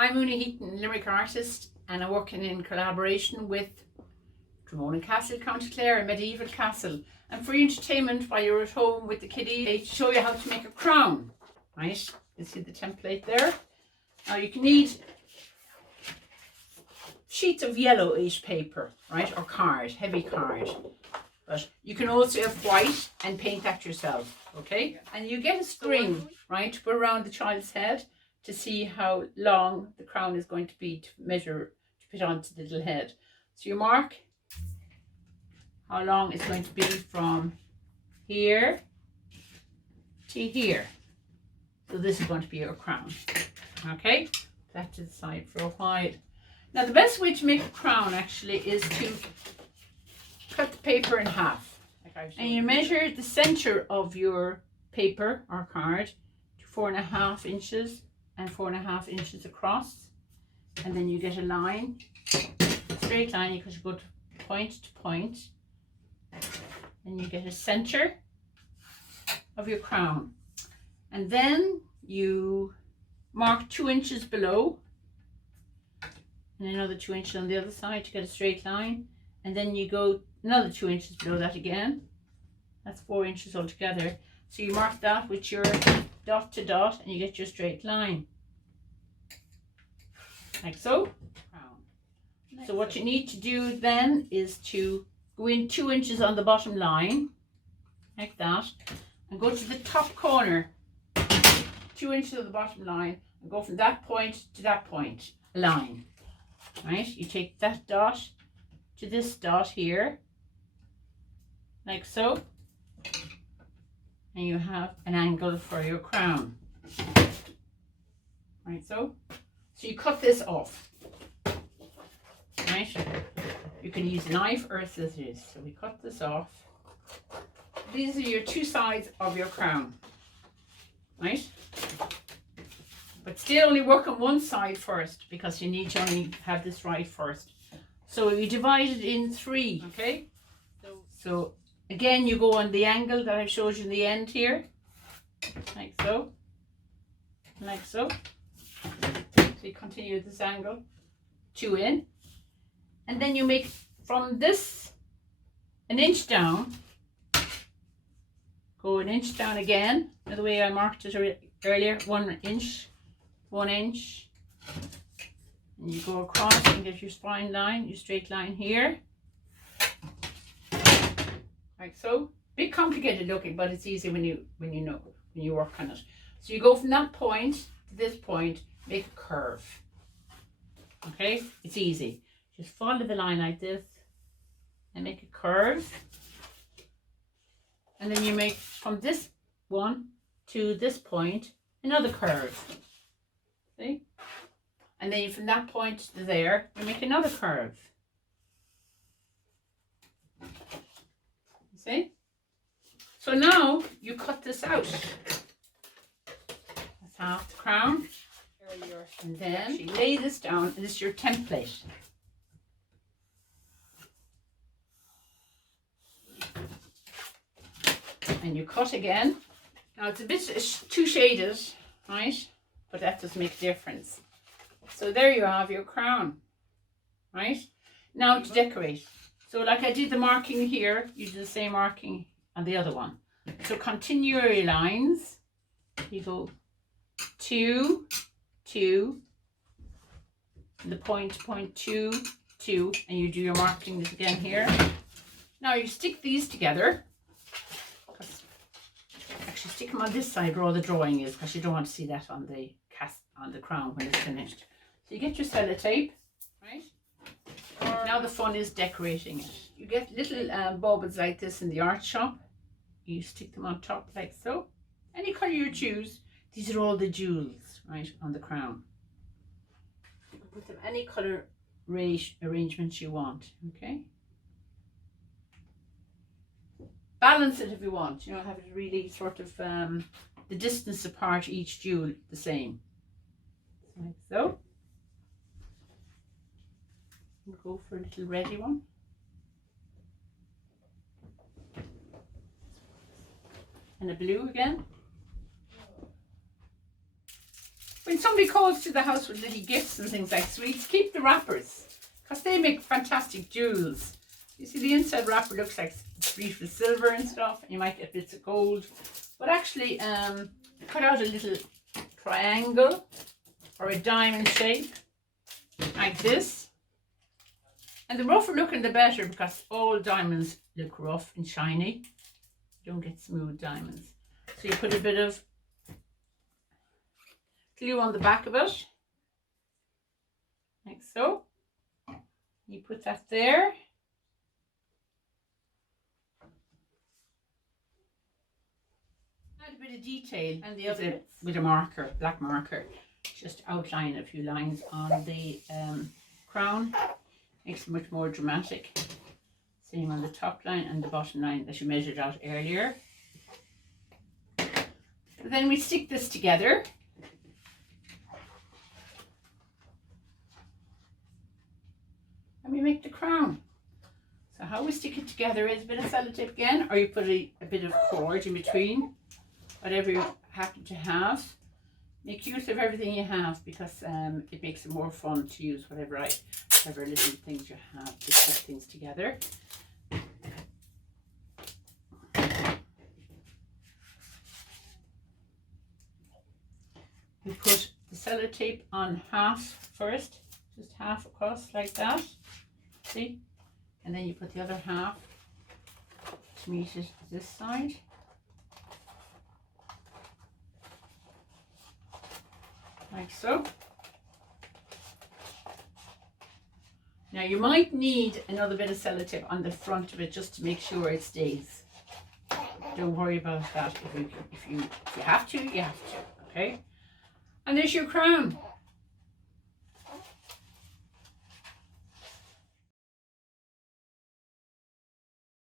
I'm Una Heaton, Limerick artist, and I'm working in collaboration with Dromoland Castle, County Clare, a medieval castle. And for your entertainment while you're at home with the kiddies, they show you how to make a crown. Right? You see the template there. Now you can need sheets of yellowish paper, right, or card, heavy card. But you can also have white and paint that yourself, okay? And you get a string, right, to put around the child's head to see how long the crown is going to be, to measure, to put onto the little head. So you mark how long it's going to be from here to here. So this is going to be your crown, okay? Put that to the side for a while. Now the best way to make a crown actually is to cut the paper in half. And you measure the center of your paper or card to 4.5 inches and 4.5 inches across. And then you get a line, a straight line, because you go to point to point. And you get a center of your crown. And then you mark 2 inches below. And another 2 inches on the other side to get a straight line. And then you go another 2 inches below that again. That's 4 inches altogether. So you mark that with your dot to dot and you get your straight line. Like so. So what you need to do then is to go in 2 inches on the bottom line, like that, and go to the top corner, 2 inches of the bottom line, and go from that point to that point, a line. Right? You take that dot to this dot here, like so, and you have an angle for your crown. Right, so you cut this off. Right? You can use a knife or a scissors. So we cut this off. These are your 2 sides of your crown. Right? But still only work on one side first, because you need to only have this right first. So you divide it in 3, okay? So again, you go on the angle that I showed you in the end here, like so, like so. So you continue this angle, 2 in, and then you make from this 1 inch down, go 1 inch down again, the way I marked it earlier, 1 inch, 1 inch, and you go across and get your spine line, your straight line here, like so. Bit complicated looking, but it's easy when you work on it. So you go from that point to this point, make a curve. Okay, it's easy. Just follow the line like this and make a curve, and then you make from this one to this point another curve. See? And then from that point to there, you make another curve. You see? So now you cut this out. That's half the crown. And then you lay this down, and this is your template. And you cut again. Now it's a bit too shaded, right? But that does make a difference. So there you have your crown, right? Now to decorate. So like I did the marking here, you do the same marking on the other one. So continue your lines. You go 2, 2, the point, 2, 2, and you do your marking again here. Now you stick these together. Actually stick them on this side where all the drawing is, because you don't want to see that on the crown when it's finished. So you get your sellotape, right? Now the fun is decorating it. You get little baubles like this in the art shop. You stick them on top like so. Any colour you choose. These are all the jewels, right, on the crown. You can put them any colour arrangements you want, okay? Balance it if you want, you know, have it really sort of the distance apart each jewel the same. Like so. We'll go for a little reddy one. And a blue again. when somebody calls to the house with little gifts and things like sweets, keep the wrappers because they make fantastic jewels. You see the inside wrapper looks like beautiful silver and stuff, and you might get bits of gold. But actually, cut out a little triangle or a diamond shape like this. And the rougher looking the better, because all diamonds look rough and shiny. You don't get smooth diamonds. So you put a bit of glue on the back of it, like so. You put that there. Add a bit of detail and the other bits with a marker, black marker. Just outline a few lines on the crown. Makes it much more dramatic. Same on the top line and the bottom line that you measured out earlier. Then we stick this together. And we make the crown. So how we stick it together is a bit of sellotape again, or you put a bit of cord in between, whatever you happen to have. Make use of everything you have, because it makes it more fun to use whatever little things you have to put things together. You put the sellotape on half first, just half across like that, see? And then you put the other half to meet it this side. Like so. Now you might need another bit of sellotape on the front of it just to make sure it stays. Don't worry about that. If you have to, you have to, okay? And there's your crown.